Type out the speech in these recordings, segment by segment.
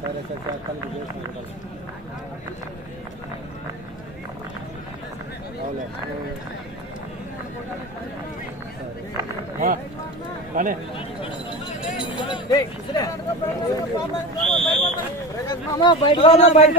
సరే సార్ చేస్తాను అవునా. అనే బయట బయట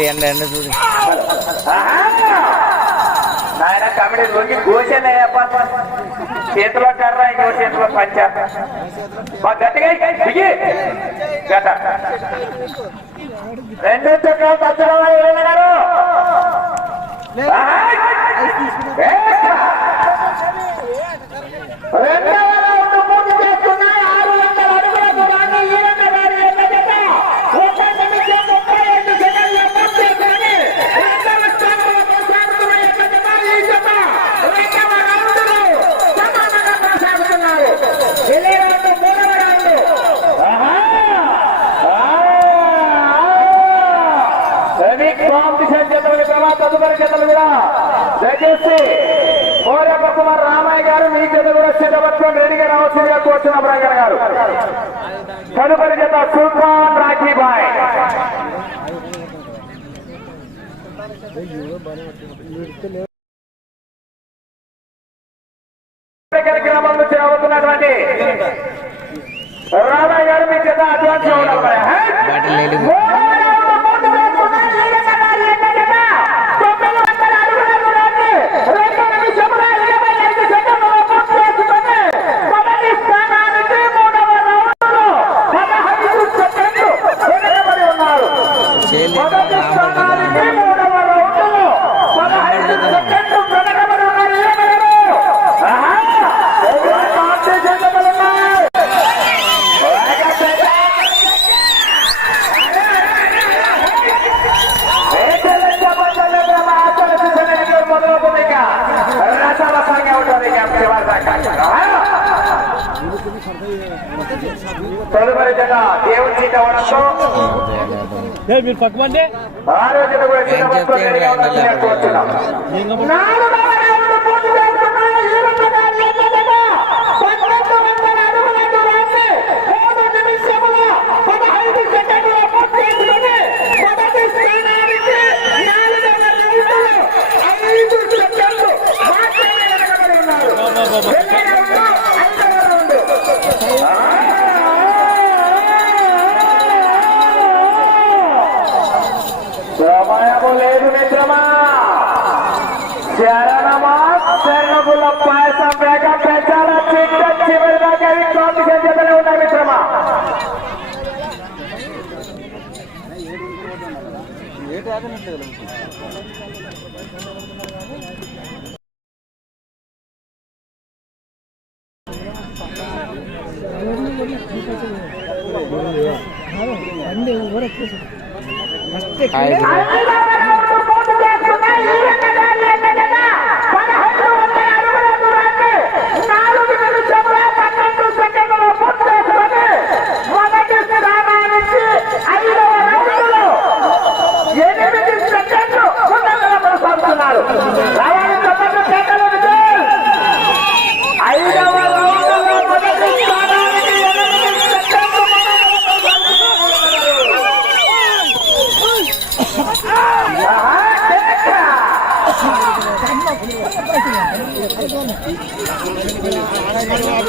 ఏంటి ఎండ ఎండ చూడు నాయన కమిడి రోజు గోసేనయ్యప్ప చేతిలో కర్ర ఇంకో చేతిలో పంచాయి రెండు గారు? చేస్తున్నా దయచేసి కోరప్ప కుమార్ రామయ్య గారు మీ చేత కూడా సిద్ధపట్టుకొని రెడీగా రావాల్సిందిగా కోరుతున్నాం రంగన్ గారు. తదుపరి చేత సుల్తాన్ రాఖీ బాయ్. మీరు పక్కమండి ఏం చెప్తే Vamos, vamos, vamos. 哎可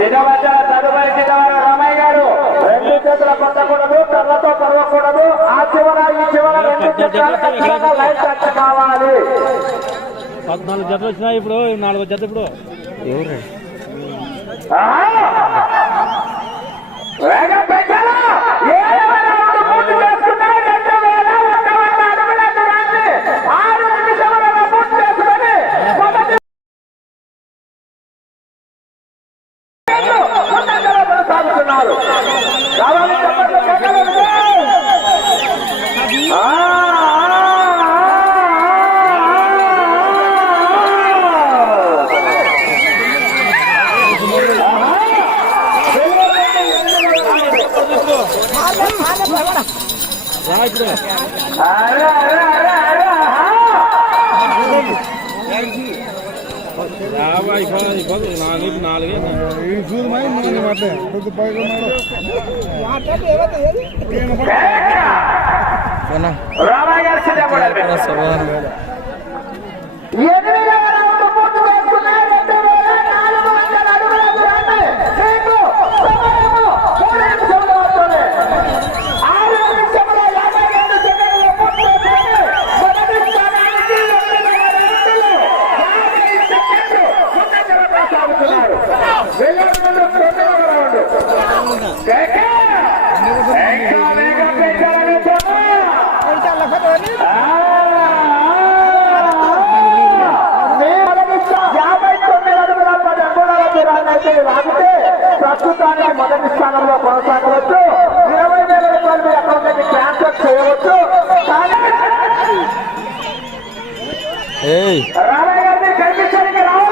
సినవచన తదుపరి రామయ్య గారు. రెండు చేతుల కర్రతో పరవకూడదు ఆ చివర ఈ చివర రెండు చేతుల ఖచ్చితంగా లైట్ టచ్ కావాలి. పద్నాలుగు జతలు వచ్చినాయి ఇప్పుడు నాలుగో జత ఇప్పుడు. ఎవరు? ఆ! వేగం పెంచాలా? నాలుగు నాలుగే పోనా రామయ్య ప్రస్తుతాన్ని మొదటి స్థానంలో కొనసాగవచ్చు ఇరవై వేల రూపాయలు మీ అకౌంట్ నుంచి ట్రాన్స్ఫర్ చేయవచ్చు కానీ రామయ్య గారిని కనిపించడానికి రావాలి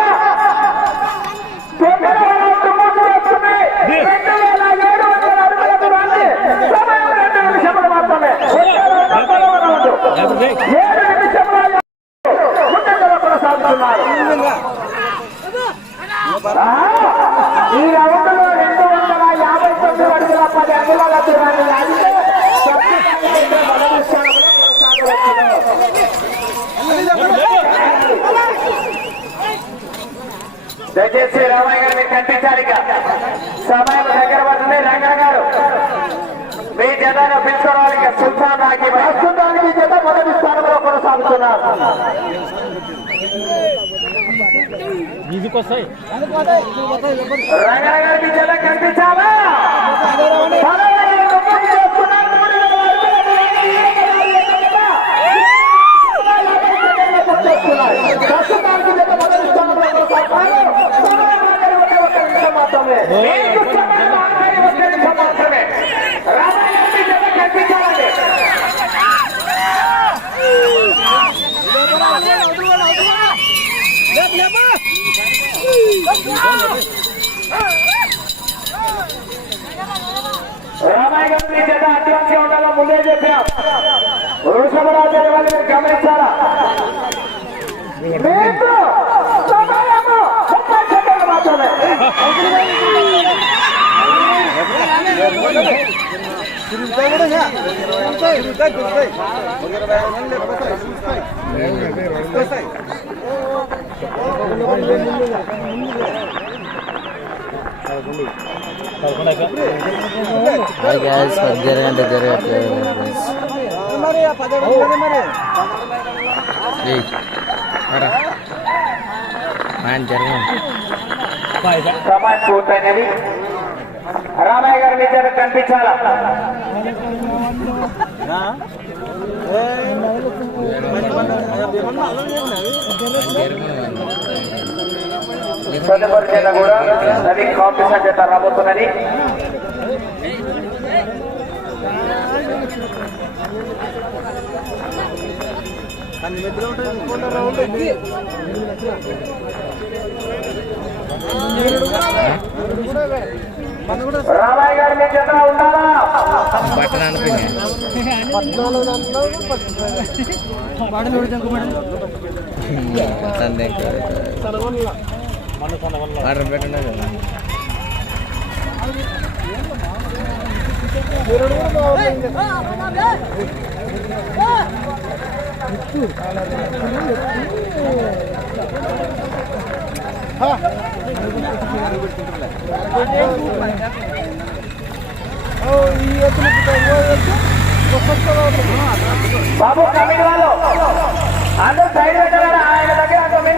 దయచేసి రామయ్య గారిని కనిపించాలి ఇక. సమయం దగ్గర పడుతుంది రంగా గారు. మీ జతను పిలుచుకోవాలి సుల్తాన్ ప్రస్తుతానికి ఈ జత మొదటి స్థానంలో కొనసాగుతున్నారు. రంగా గారికి జత కనిపించాలా? రామయ్య గారు మీ చేత అడ్వాన్స్గా ఉండాలో ముందే చెప్పాం వృషభరాజు అనే వాళ్ళు మీరు గమనించాలా మీకు సమయము ముప్పై సెకండ్లు మాత్రమే పదకొండు అయిపోయి హాయ్ గ్యాస్ జరగంటే జరగట్లేదు ఏయ్ రా ఆయన జరగండి సమయం పూర్తయినది రామయ్య గారు మీ చేత కనిపించాలా తదుపరి జత కూడా నది కాంపిటీషన్ జత రాబోతున్నది రామాయ్ గారి మీ జత ఉండాలా తండ్రి ఆర్డర్ పెట్టండి. బాబు కమిటీ వాళ్ళు అందరూ సైడ్ పెట్టారా ఆయన దగ్గర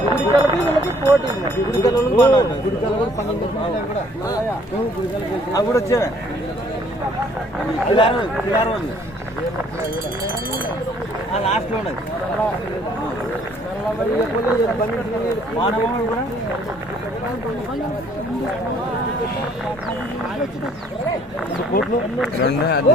మంది ఎందుకు అక్కడ ఇవి నాన్న పో చిన్న కొట్ల అప్పుడు వచ్చేవే లాస్ట్ ఉన్నది మానవ కూడా రెండు అది